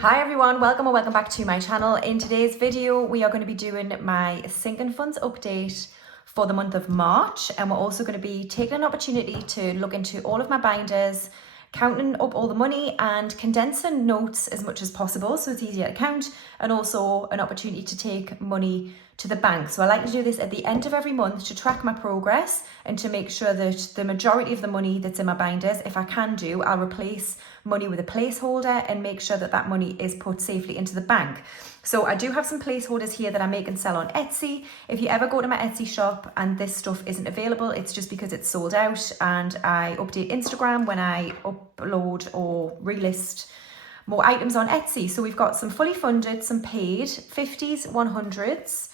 Hi everyone, welcome or welcome back to my channel. In today's video, we are going to be doing my sinking funds update for the month of March, and we're also going to be taking an opportunity to look into all of my binders, counting up all the money and condensing notes as much as possible so it's easier to count, and also an opportunity to take money to the bank. So I like to do this at the end of every month to track my progress and to make sure that the majority of the money that's in my binders, if I can do, I'll replace money with a placeholder and make sure that that money is put safely into the bank. So I do have some placeholders here that I make and sell on Etsy. If you ever go to my Etsy shop and this stuff isn't available, it's just because it's sold out, and I update Instagram when I upload or relist more items on Etsy. So we've got some fully funded, some paid, 50s, 100s,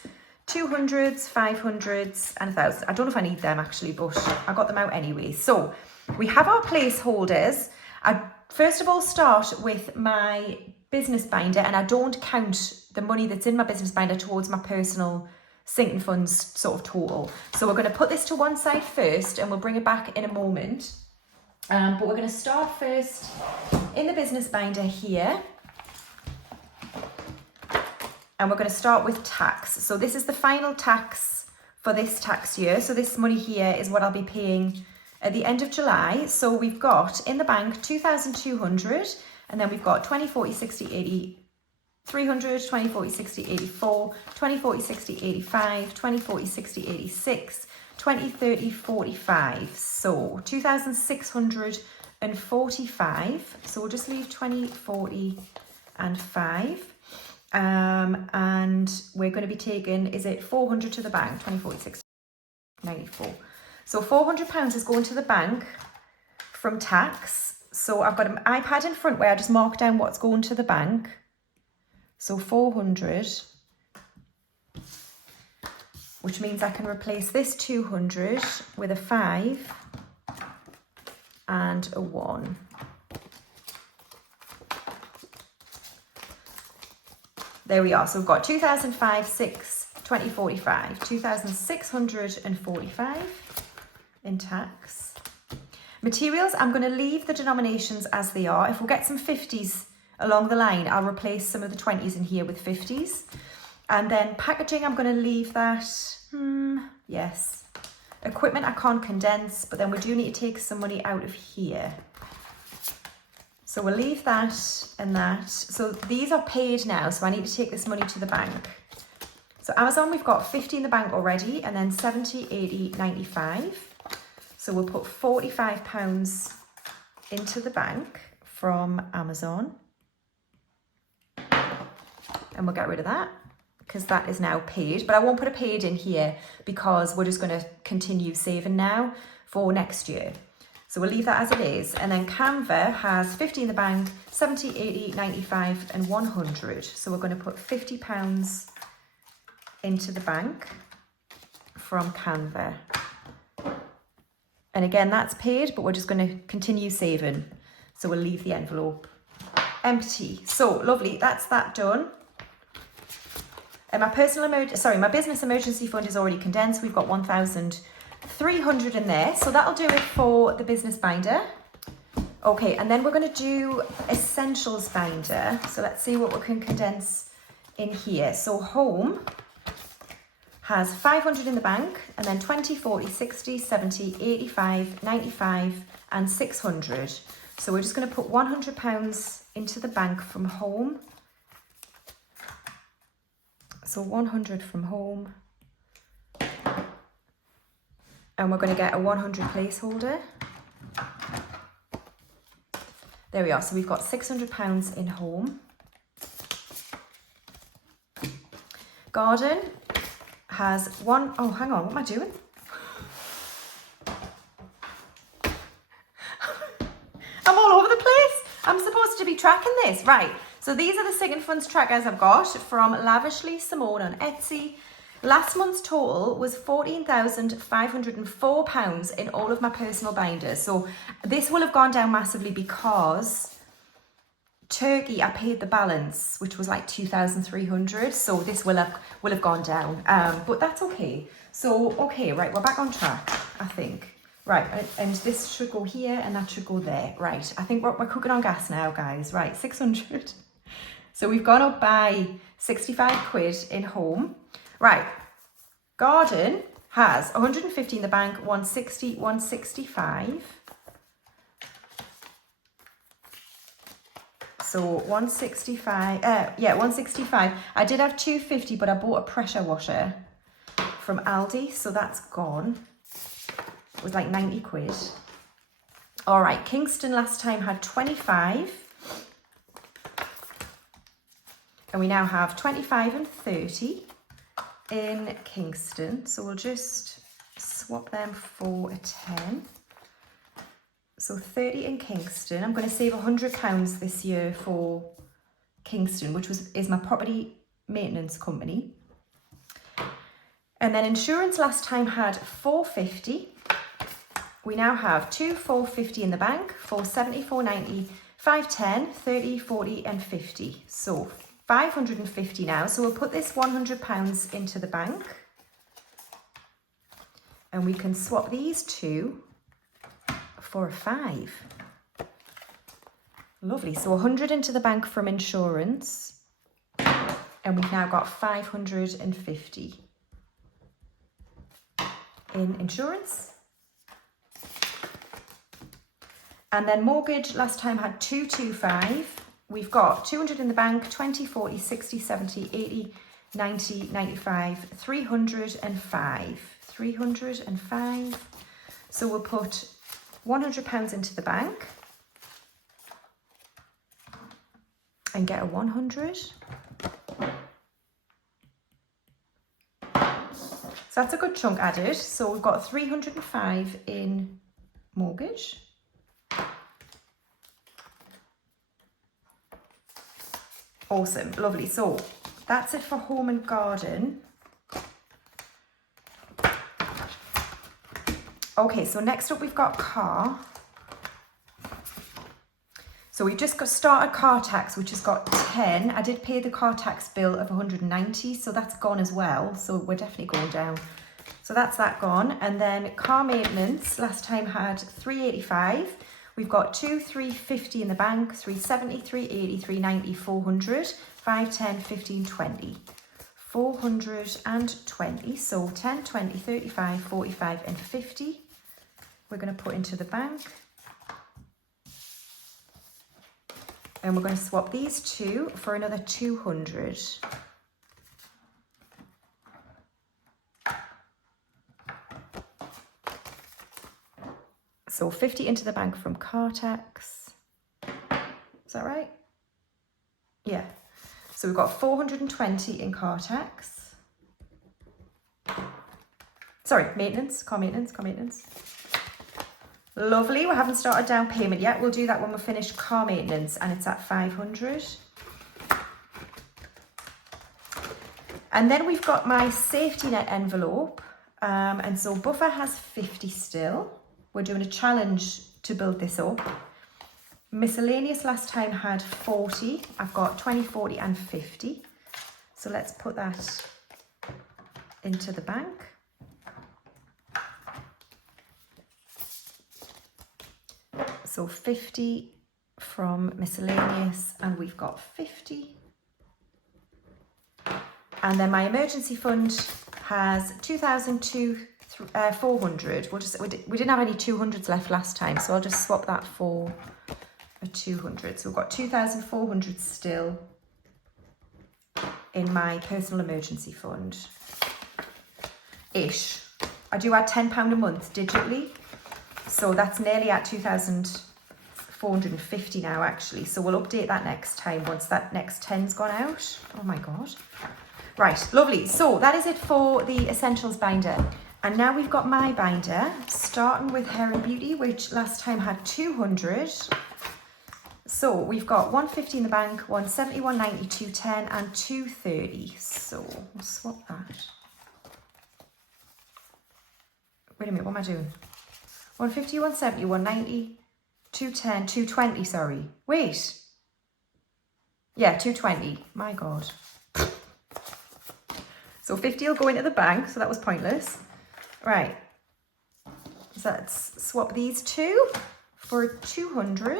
200s, 500s and 1000s. I don't know if I need them actually, but I got them out anyway. So we have our placeholders. I first of all start with my business binder, and I don't count the money that's in my business binder towards my personal sinking funds sort of total. So we're going to put this to one side first and we'll bring it back in a moment. But we're going to start first in the business binder here. And we're going to start with tax. So this is the final tax for this tax year. So this money here is what I'll be paying at the end of July. So we've got in the bank 2,200, and then we've got 20, 40, 60, 80, 300, 20, 40, 60, 84, 20, 40, 60, 85, 20, 40, 60, 86, 20, 30, 45. So 2,645. So we'll just leave 20, 40 and 5. And we're going to be taking, is it 400 to the bank? 20, 40, 60, 94. So £400 is going to the bank from tax. So I've got an iPad in front where I just mark down what's going to the bank. So 400, which means I can replace this 200 with a 5 and a 1. There we are. So we've got 2005, 6, 20, 45, 2,645 in tax. Materials, I'm going to leave the denominations as they are. If we get some 50s along the line, I'll replace some of the 20s in here with 50s. And then packaging, I'm going to leave that, yes. Equipment, I can't condense, but then we do need to take some money out of here. So we'll leave that and that. So these are paid now, so I need to take this money to the bank. So Amazon, we've got 50 in the bank already, and then 70, 80, 95. So we'll put £45 into the bank from Amazon. And we'll get rid of that because that is now paid. But I won't put a paid in here because we're just going to continue saving now for next year. So we'll leave that as it is. And then Canva has 50 in the bank, 70, 80, 95 and 100. So we're going to put £50 into the bank from Canva. And again, that's paid, but we're just going to continue saving. So we'll leave the envelope empty. So lovely, that's that done. And my my business emergency fund is already condensed. We've got 1,300 in there. So that'll do it for the business binder. Okay, and then we're going to do essentials binder. So let's see what we can condense in here. So home has 500 in the bank, and then 20, 40, 60, 70, 85, 95 and 600. So we're just going to put £100 into the bank from home. So 100 from home. And we're going to get a 100 placeholder. There we are. So we've got £600 in home. Garden has one, oh, hang on, what am I doing? I'm all over the place. I'm supposed to be tracking this. Right, so these are the sinking funds trackers I've got from Lavishly Simone on Etsy. Last month's total was £14,504 in all of my personal binders. So this will have gone down massively because Turkey, I paid the balance, which was like 2,300. So this will have gone down, but that's okay. So, okay, right, we're back on track, I think. Right, and this should go here and that should go there. Right, I think we're cooking on gas now, guys. Right, 600. So we've gone up by 65 quid in home. Right, garden has 150 in the bank, 160, 165. So 165, 165. I did have 250, but I bought a pressure washer from Aldi, so that's gone. It was like 90 quid. All right, Kingston last time had 25. And we now have 25 and 30 in Kingston. So we'll just swap them for a 10. So 30 in Kingston. I'm going to save £100 this year for Kingston, which is my property maintenance company. And then insurance last time had 450. We now have 450 in the bank, 470, 490, 510, 30, 40 and 50. So 550 now. So we'll put this £100 into the bank. And we can swap these two for a 5. Lovely. So 100 into the bank from insurance. And we've now got 550 in insurance. And then mortgage last time had 225. We've got 200 in the bank, 20, 40, 60, 70, 80, 90, 95, 305. 305. So we'll put £100 into the bank and get a 100. So that's a good chunk added. So we've got 305 in mortgage. Awesome, lovely. So that's it for home and garden. Okay, so next up we've got car. So we've just got started car tax, which has got 10. I did pay the car tax bill of 190, so that's gone as well. So we're definitely going down. So that's that gone. And then car maintenance last time had 385. We've got 350 in the bank, 370, 380, 390, 400, 5, 10, 15, 20. 420, so 10, 20, 35, 45 and 50. We're going to put into the bank. And we're going to swap these two for another 200. So 50 into the bank from car tax. Is that right? Yeah. So we've got 420 in car tax. Sorry, maintenance, car maintenance, car maintenance. Lovely, we haven't started down payment yet. We'll do that when we finish car maintenance and it's at 500. And then we've got my safety net envelope. And so buffer has 50 still. We're doing a challenge to build this up. Miscellaneous last time had 40. I've got 20, 40 and 50. So let's put that into the bank. So 50 from miscellaneous and we've got 50. And then my emergency fund has 2,400. We didn't have any 200s left last time, so I'll just swap that for a 200. So we've got 2,400 still in my personal emergency fund. Ish. I do add £10 a month digitally, so that's nearly at 2,450 now actually. So we'll update that next time once that next 10's gone out. Oh my God. Right, lovely. So that is it for the Essentials binder. And now we've got my binder, starting with Hair and Beauty, which last time had 200. So we've got 150 in the bank, 170, 190, 210 and 230. So we'll swap that. Wait a minute, what am I doing? 150, 170, 190, 210, 220, sorry. Wait. Yeah, 220. My God. So 50 will go into the bank, so that was pointless. Right. So let's swap these two for 200.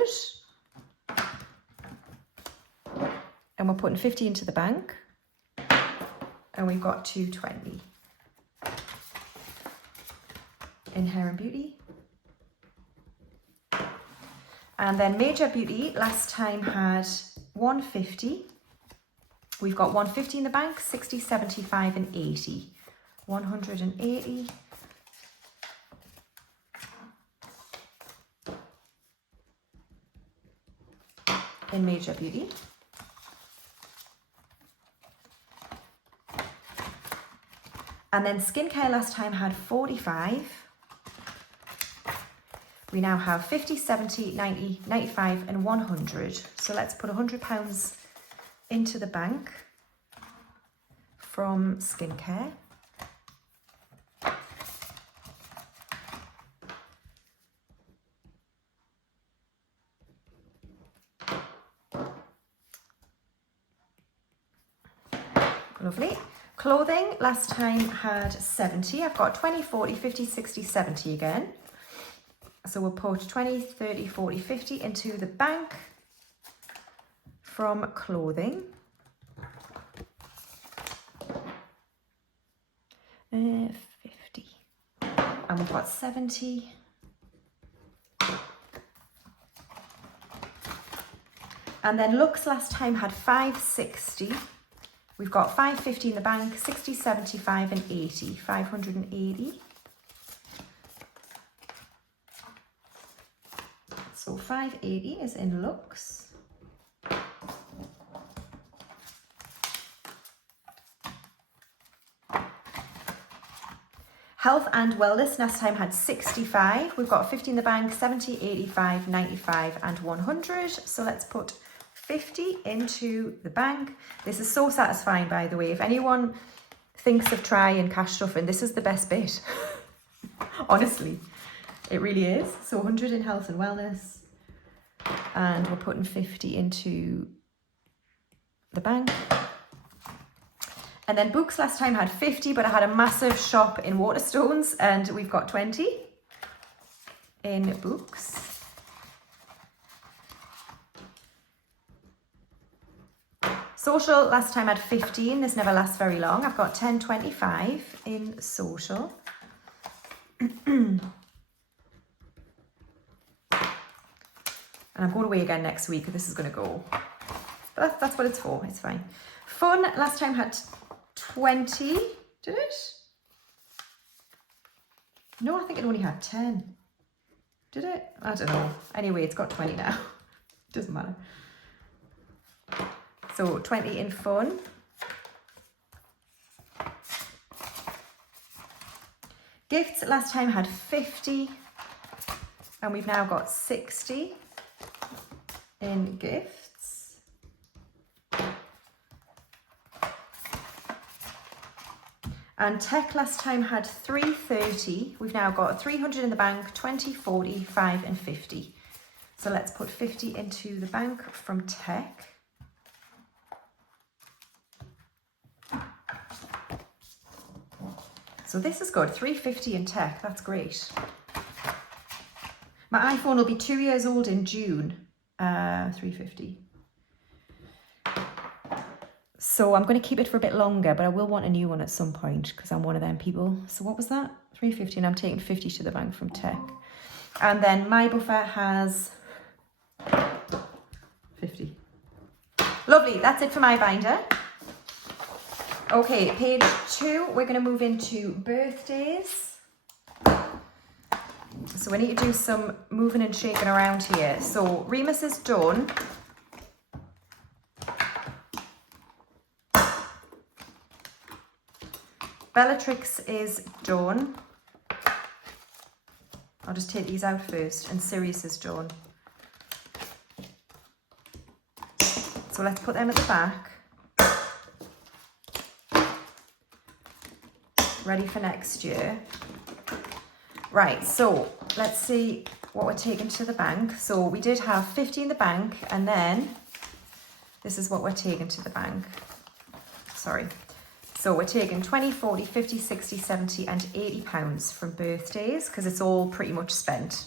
and we're putting 50 into the bank, and we've got 220 in Hair and Beauty. And then Major Beauty last time had 150. We've got 150 in the bank, 60, 75 and 80. 180. In Major Beauty. And then Skincare last time had 45. We now have 50, 70, 90, 95 and 100. So let's put £100 into the bank from Skincare. Lovely. Clothing last time had 70. I've got 20, 40, 50, 60, 70 again. So we'll put 20, 30, 40, 50 into the bank from Clothing. 50. And we've got 70. And then Looks last time had 560. We've got 550 in the bank, 60, 75 and 80. 580. So 580 is in Looks. Health and Wellness last time had 65. We've got 50 in the bank, 70, 85, 95 and 100. So let's put 50 into the bank. This is so satisfying, by the way. If anyone thinks of trying cash stuffing, this is the best bit. Honestly, it really is. So 100 in Health and Wellness. And we're putting 50 into the bank. And then Books last time had 50, but I had a massive shop in Waterstones, and we've got 20 in Books. Social last time had 15. This never lasts very long. I've got 10, 25 in Social. And I'm going away again next week. This is going to go. But that's what it's for. It's fine. Fun last time had 20. Did it? No, I think it only had 10. Did it? I don't know. Anyway, it's got 20 now. Doesn't matter. So 20 in Fun. Gifts last time had 50. And we've now got 60 in Gifts. And Tech last time had 330. We've now got 300 in the bank, 20, 40, 5 and 50. So let's put 50 into the bank from Tech. So this is good, 350 in Tech, that's great. My iPhone will be 2 years old in June, 350. So I'm going to keep it for a bit longer, but I will want a new one at some point because I'm one of them people. So what was that? 350, and I'm taking 50 to the bank from Tech. And then My Buffer has 50. Lovely, that's it for my binder. Okay, page 2, we're going to move into birthdays. So we need to do some moving and shaking around here. So Remus is done. Bellatrix is done. I'll just take these out first. And Sirius is done. So let's put them at the back. Ready for next year. Right, so let's see what we're taking to the bank. So we did have 50 in the bank, and then this is what we're taking to the bank. Sorry. So we're taking 20, 40, 50, 60, 70 and 80 pounds from birthdays because it's all pretty much spent.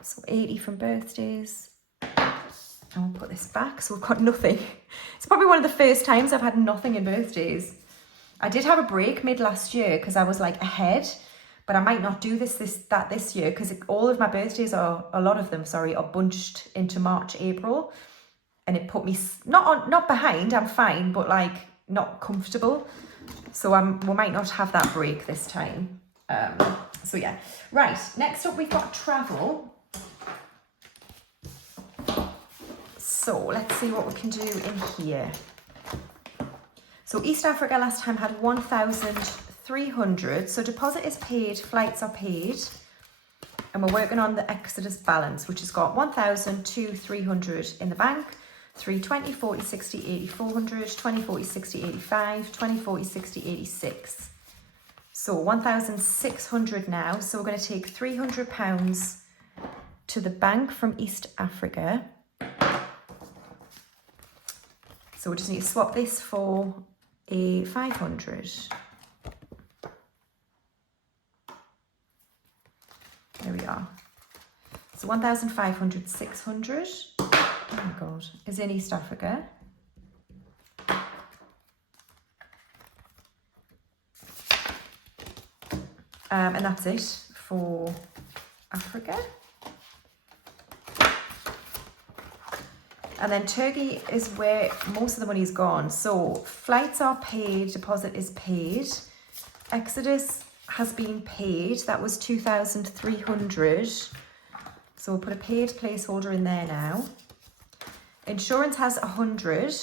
So 80 from birthdays. I'll put this back. So we've got nothing. It's probably one of the first times I've had nothing in birthdays. I did have a break mid last year because I was like ahead, but I might not do this year because all of my birthdays a lot of them, are bunched into March, April. And it put me not behind, I'm fine, but like not comfortable. So we might not have that break this time. So yeah. Right, next up we've got travel. So let's see what we can do in here. So East Africa last time had 1,300. So deposit is paid, flights are paid. And we're working on the Exodus balance, which has got 1,300 in the bank. 3, 20, 40, 60, 80, 400, 20, 40, 60, 85, 20, 40, 60, 86. So 1,600 now. So we're going to take £300 to the bank from East Africa. So we just need to swap this for a 500. There we are. So 1,500, 600. Oh my God, is in East Africa. And that's it for Africa. And then Turkey is where most of the money is gone. So flights are paid, deposit is paid. Exodus has been paid. That was 2,300. So we'll put a paid placeholder in there now. Insurance has 100.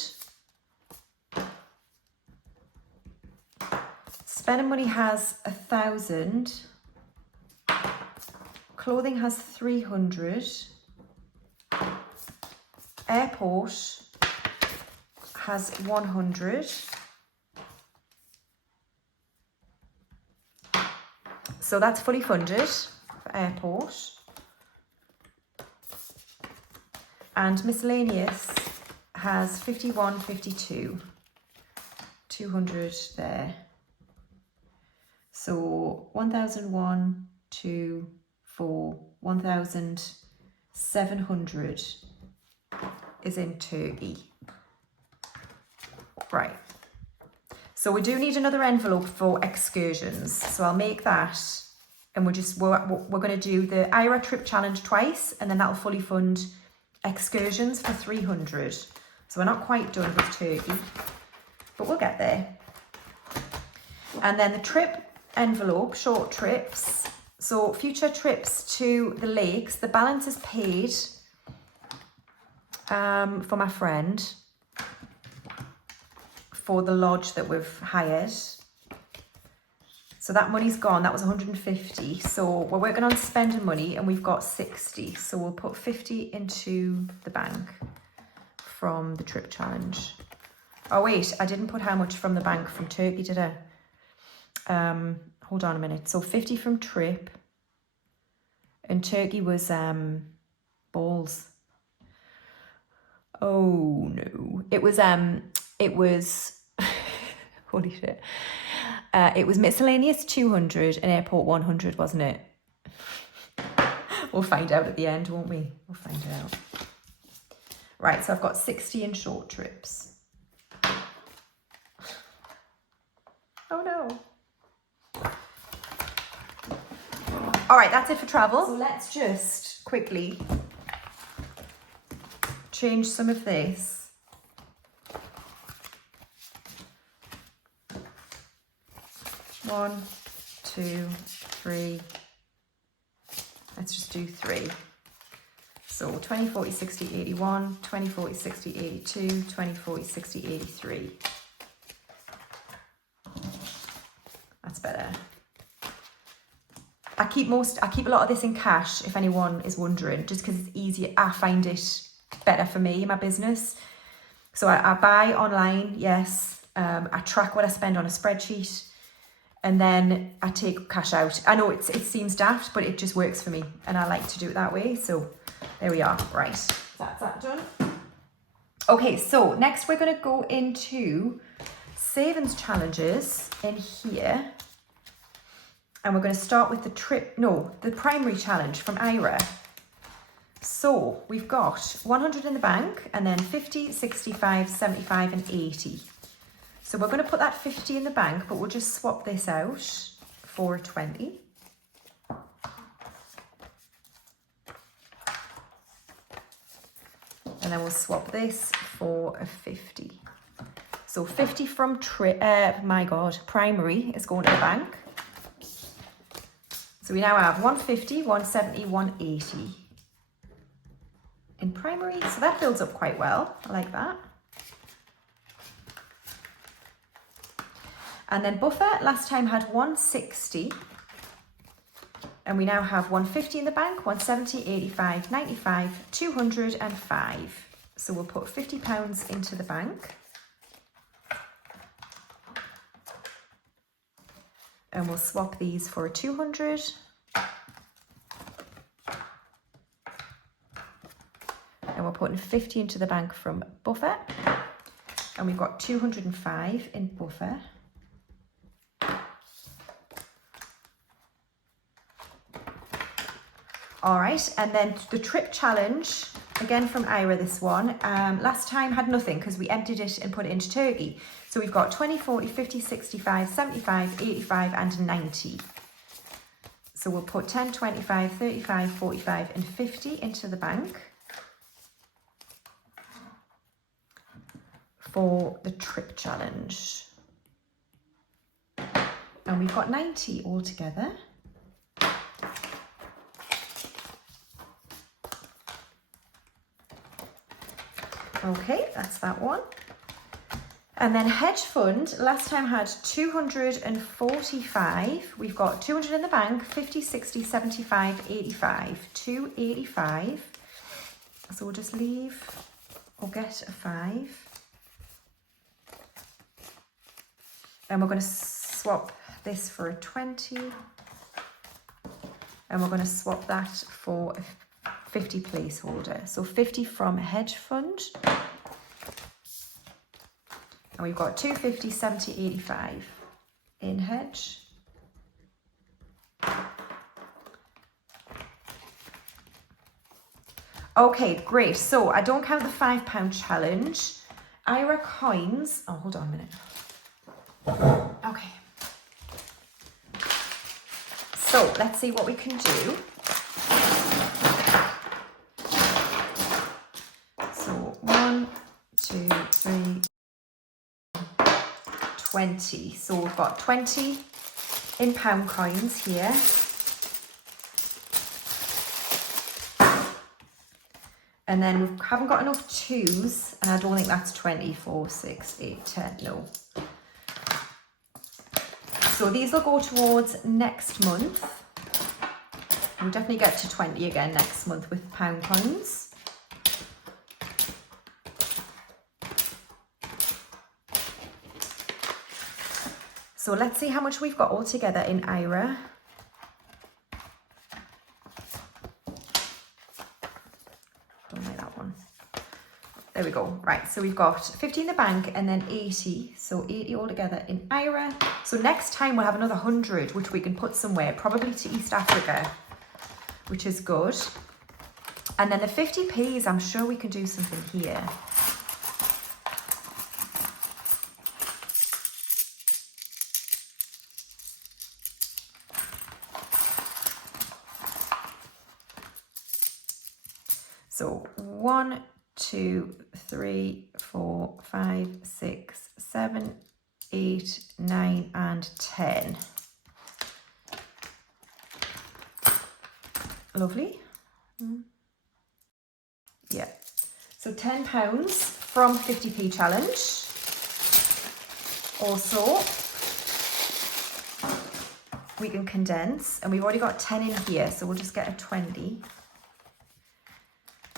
Spending money has 1,000. Clothing has 300. Airport has 100. So that's fully funded for airport. And miscellaneous has 51, 52. 200 there. So 1,001, 2, 4, 1,700 is in Turkey. Right. So we do need another envelope for excursions. So I'll make that, and we're going to do the IRA trip challenge twice, and then that'll fully fund excursions for 300. So we're not quite done with Turkey, but we'll get there. And then the trip envelope, short trips. So future trips to the lakes, the balance is paid for my friend for the lodge that we've hired. So that money's gone. That was 150. So we're working on spending money, and we've got 60. So we'll put 50 into the bank from the trip challenge. Oh wait, I didn't put how much from the bank from Turkey, did I? Hold on a minute. So 50 from trip, and Turkey was balls. Oh no, it was holy shit. It was miscellaneous 200 and airport 100, wasn't it? We'll find out at the end, won't we? We'll find out. Right, so I've got 60 in short trips. Oh no. All right, that's it for travel. So let's just quickly change some of this. One, 2, 3. Let's just do 3. So 20, 40, 60, 81, 20, 40, 60, 82, 20, 40, 60, 83. That's better. I keep a lot of this in cash, if anyone is wondering, just because it's easier. I find it better for me in my business. So I buy online, yes. I track what I spend on a spreadsheet, and then I take cash out. I know it seems daft, but it just works for me, and I like to do it that way. So there we are. Right, that's that done. Okay, so next we're going to go into savings challenges in here. And we're going to start with the primary challenge from IRA. So we've got 100 in the bank, and then 50, 65, 75 and 80. So we're going to put that 50 in the bank, but we'll just swap this out for a 20. And then we'll swap this for a 50. So 50 from primary is going to the bank. So we now have 150, 170, 180 in primary. So that builds up quite well. I like that. And then buffer last time had 160. And we now have 150 in the bank, 170, 85, 95, 205. So we'll put £50 into the bank. And we'll swap these for a 200. And we're putting 50 into the bank from buffer. And we've got 205 in buffer. All right, and then the trip challenge, again from Ira, this one. Last time had nothing because we emptied it and put it into Turkey. So we've got 20, 40, 50, 65, 75, 85 and 90. So we'll put 10, 25, 35, 45 and 50 into the bank for the trip challenge. And we've got 90 altogether. Okay, that's that one. And then hedge fund, last time had 245. We've got 200 in the bank, 50, 60, 75, 85, 285. So we'll just leave or get a 5. And we're going to swap this for a 20. And we're going to swap that for a 50 placeholder. So 50 from hedge fund. And we've got 250, 70, 85 in hedge. Okay, great. So I don't count the £5 challenge. Ira coins. Oh, hold on a minute. Okay. So let's see what we can do. So 1, 2, 3, 20. So we've got 20 in pound coins here. And then we haven't got enough 2s, and I don't think that's 20, 4, 6, 8, 10, no. So these will go towards next month. We'll definitely get to 20 again next month with pound coins. So let's see how much we've got all together in Ira. Don't like that one. There we go. Right, so we've got 50 in the bank and then 80. So 80 all together in Ira. So next time we'll have another 100, which we can put somewhere, probably to East Africa, which is good. And then the 50p's, I'm sure we can do something here. So 1, 2, 3, 4, 5, 6, 7, 8, 9 and 10. Lovely. Yeah. So £10 from 50p challenge. Also, we can condense, and we've already got 10 in here, so we'll just get a 20.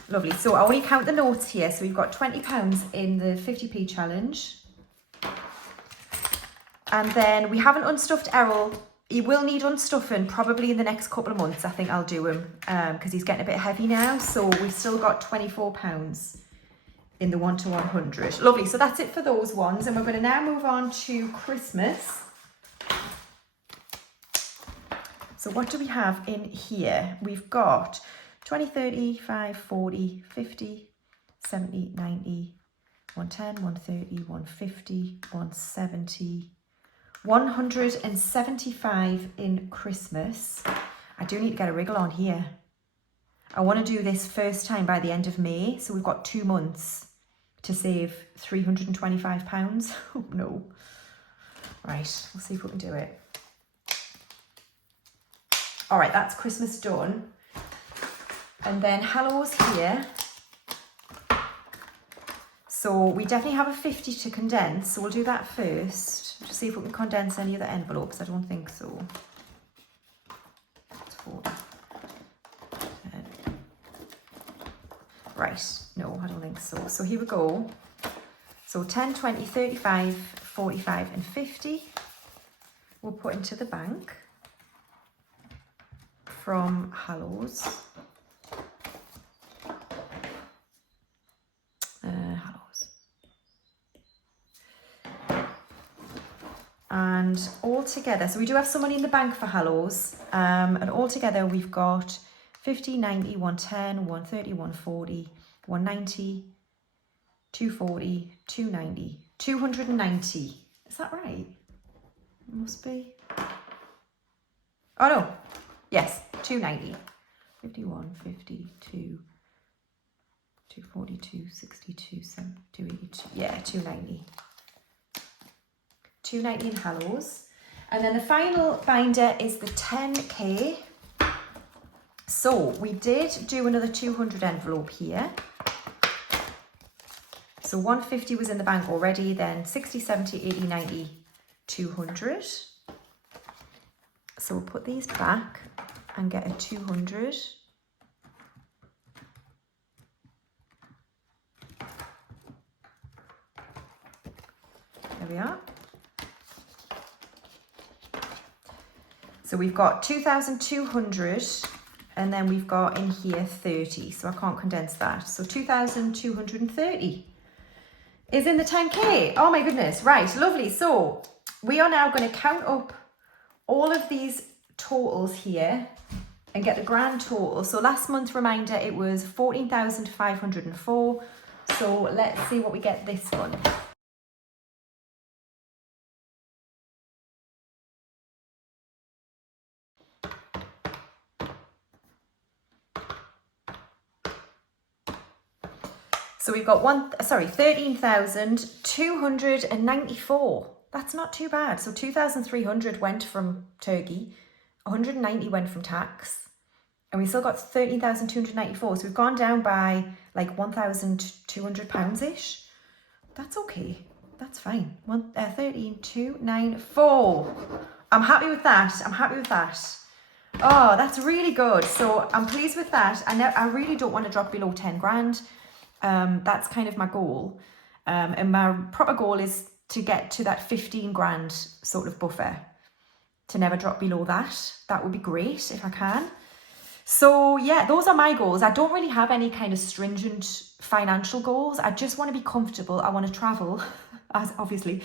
Lovely. So I only count the notes here. So we've got £20 in the 50p challenge. And then we haven't unstuffed Errol. He will need unstuffing probably in the next couple of months. I think I'll do him because he's getting a bit heavy now. So we've still got £24 in the 1 to 100. Lovely. So that's it for those ones. And we're going to now move on to Christmas. So what do we have in here? We've got 20, 30, 5, 40, 50, 70, 90, 110, 130, 150, 170, 175 in Christmas. I do need to get a wriggle on here. I want to do this first time by the end of May, so we've got 2 months to save £325. Oh no. Right, we'll see if we can do it. All right, that's Christmas done. And then Hallows here. So we definitely have a 50 to condense, so we'll do that first. Just see if we can condense any of the envelopes. I don't think so. It's 40. 10. Right, no, I don't think so. So here we go. So 10, 20, 35, 45 and 50 we'll put into the bank from Hallows. And all together, so we do have some money in the bank for Hallows, and all together we've got 50, 90, 110, 130, 140, 190, 240, 290, 290. Is that right? It must be. Oh no, yes, 290. 51, 52, 240, 262, 282, yeah, 290. 290 in Hallows. And then the final binder is the 10k. So we did do another 200 envelope here. So 150 was in the bank already, then 60, 70, 80, 90, 200. So we'll put these back and get a 200. There we are. So we've got 2,200 and then we've got in here 30. So I can't condense that. So 2,230 is in the 10k. Oh my goodness. Right. Lovely. So we are now going to count up all of these totals here and get the grand total. So last month, reminder, it was 14,504. So let's see what we get this month. So we've got 13,294. That's not too bad. So 2,300 went from Turkey, 190 went from tax, and we still got 13,294. So we've gone down by like £1,200-ish. That's okay. That's fine. 13,294. I'm happy with that. I'm happy with that. Oh, that's really good. So I'm pleased with that. I really don't want to drop below 10 grand. That's kind of my goal, and my proper goal is to get to that 15 grand sort of buffer, to never drop below that. That would be great if I can. So yeah, those are my goals. I don't really have any kind of stringent financial goals. I just want to be comfortable. I want to travel, as obviously,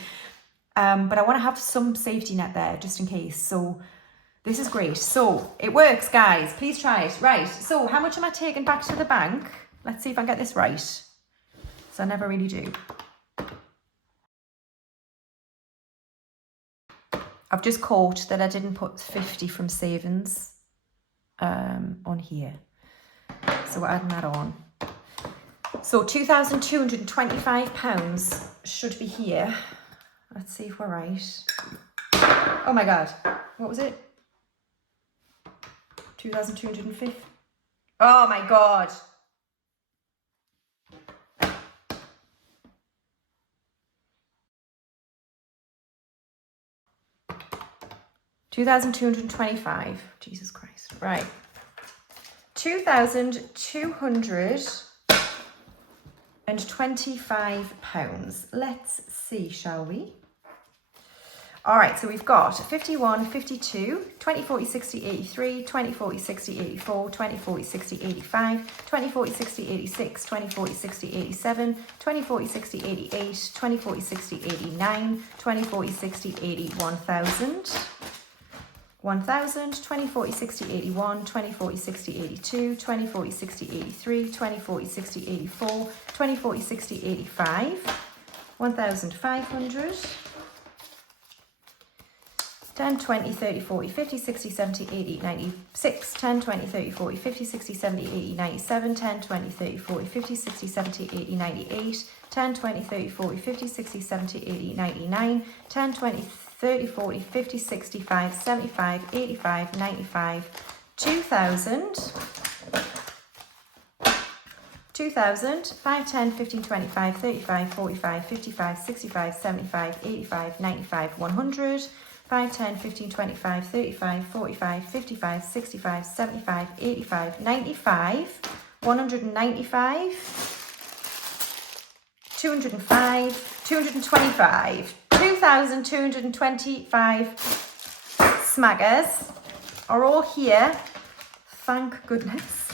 but I want to have some safety net there just in case. So this is great. So it works, guys. Please try it. Right. So how much am I taking back to the bank? Let's see if I get this right. So I never really do. I've just caught that I didn't put 50 from savings on here. So we're adding that on. So £2,225 should be here. Let's see if we're right. Oh my God. What was it? 2,250. Oh my God. £2,225. Jesus Christ. Right. £2,225. Let's see, shall we? All right, so we've got 51, 52, 20, 40, 60, 83, 20, 40, 60, 84, 20, 40, 60, 85, 20, 40, 60, 86, 20, 40, 60, 87, 20, 40, 60, 88, 20, 40, 60, 89, 20, 40, 60, 80, 1,000. 1000, 20, 40, 60, 81, 20, 40, 60, 82, 20, 40, 60, 83, 20, 40, 60, 84, 20, 40, 60, 85, 1500, 10, 20, 30, 40, 50, 60, 70, 80, 96, 10, 20, 30, 40, 50, 60, 70, 80, 97, 10, 20, 30, 40, 50, 60, 70, 80, 98, 10, 20, 30, 40, 50, 60, 70, 80, 99, 10, 20, 30, 40, 50, 65, 75, 85, 95, 2000, 2000, 5, 10, 15, 25, 35, 45, 55, 65, 75, 85, 95, 100, 5, 10, 15, 25, 35, 45, 55, 65, 75, 85, 95, 195, 205, 225, 2,225 smaggers are all here. Thank goodness.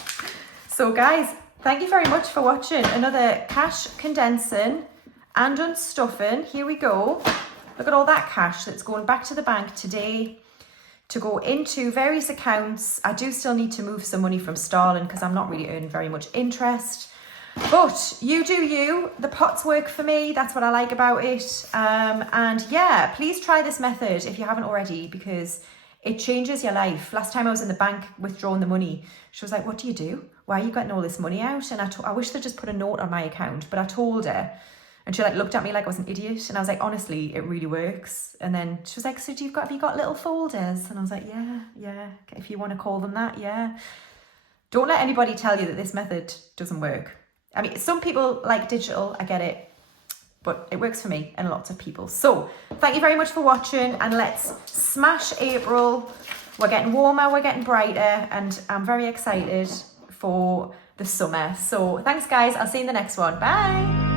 So guys, thank you very much for watching another cash condensing and unstuffing. Here we go. Look at all that cash that's going back to the bank today to go into various accounts. I do still need to move some money from Starling because I'm not really earning very much interest. But you do you. The pots work for me. That's what I like about it. And yeah, please try this method if you haven't already, because it changes your life. Last time I was in the bank withdrawing the money, she was like, what do you do? Why are you getting all this money out? And I wish they'd just put a note on my account, but I told her. And she like looked at me like I was an idiot. And I was like, honestly, it really works. And then she was like, so have you got little folders? And I was like, yeah, if you want to call them that, yeah. Don't let anybody tell you that this method doesn't work. I mean, some people like digital, I get it, but it works for me and lots of people. So thank you very much for watching, and let's smash April. We're getting warmer, we're getting brighter, and I'm very excited for the summer. So thanks guys, I'll see you in the next one. Bye.